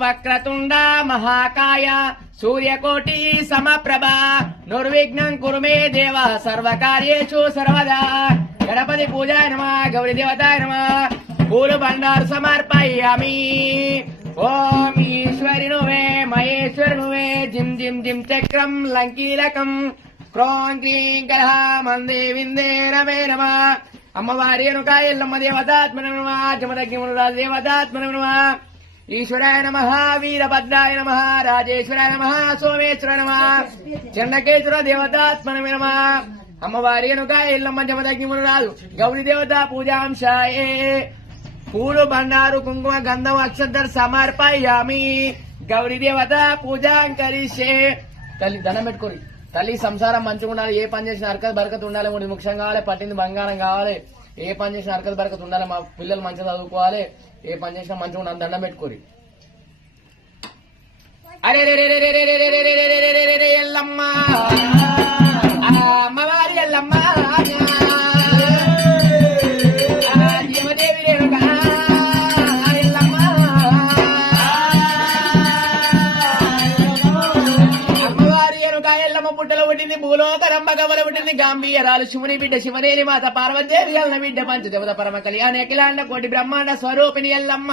వక్రతుండ మహాకాయ సూర్యకోటి సమప్రభ నిర్విఘ్నం కురు మే దేవ సర్వకార్యేషు సర్వదా గణపతి పూజాయ నమ గౌరీ దేవతాయ నమ పూలు బండారు సమర్పయామి ఓం ఈశ్వరి నువ్వే మహేశ్వరి నువ్వే జిం జిం జిం చక్రం లంకీలకం క్రోం క్లీం కలహ మందే విందే రమే నమ అమ్మవారి అనుక ఎల్లమ్మ దేవతాత్మన నమ జమదగ్నిమునురాజ దేవతాత్మన నమ ఈశ్వరాయ నమ వీరభద్రాయ నమ రాజేశ్వరాయ నమ సోమేశ్వరాయ నమ చండకేశ్వర దేవతాత్మన నమ అమ్మవారి అనుక ఎల్లమ్మ జమదగ్నిమునురాజు గౌరీ దేవత పూజాంశాయే పూలు బండారు కుంకుమ గంధం అక్షంతర్ సమర్పయామి గౌరీ దేవత పూజాంకరిషే తల్లి దండం పెట్టుకోరి తల్లి సంసారం మంచిగా ఉండాలి ఏ పని చేసిన హరకత్ బరకత్ ఉండాలి మూడు ముఖ్యం కావాలి పట్టింది బంగారం కావాలి ఏ పని చేసిన హరకత్ బరకత్ ఉండాలి మా పిల్లలు మంచిగా చదువుకోవాలి ఏ పని చేసినా మంచిగా ఉండాలి దండం పెట్టుకోరి అరే ఎల్లమ్మ అమ్మవారి ఎల్లమ్మ జీవదేవి రేణుక ఎల్లమ్మ అమ్మవారి రేణుక ఎల్లమ్మ పుట్టలో పుట్టింది భూలోకరంబ గవల పుట్టింది గాంభీరాలు శివుని బిడ్డ శివనేని మాత పార్వతీదేవి అన్న బిడ్డ పంచదేవత పరమ కళ్యాణ అఖిలాండ కోటి బ్రహ్మాండ స్వరూపిణి ఎల్లమ్మ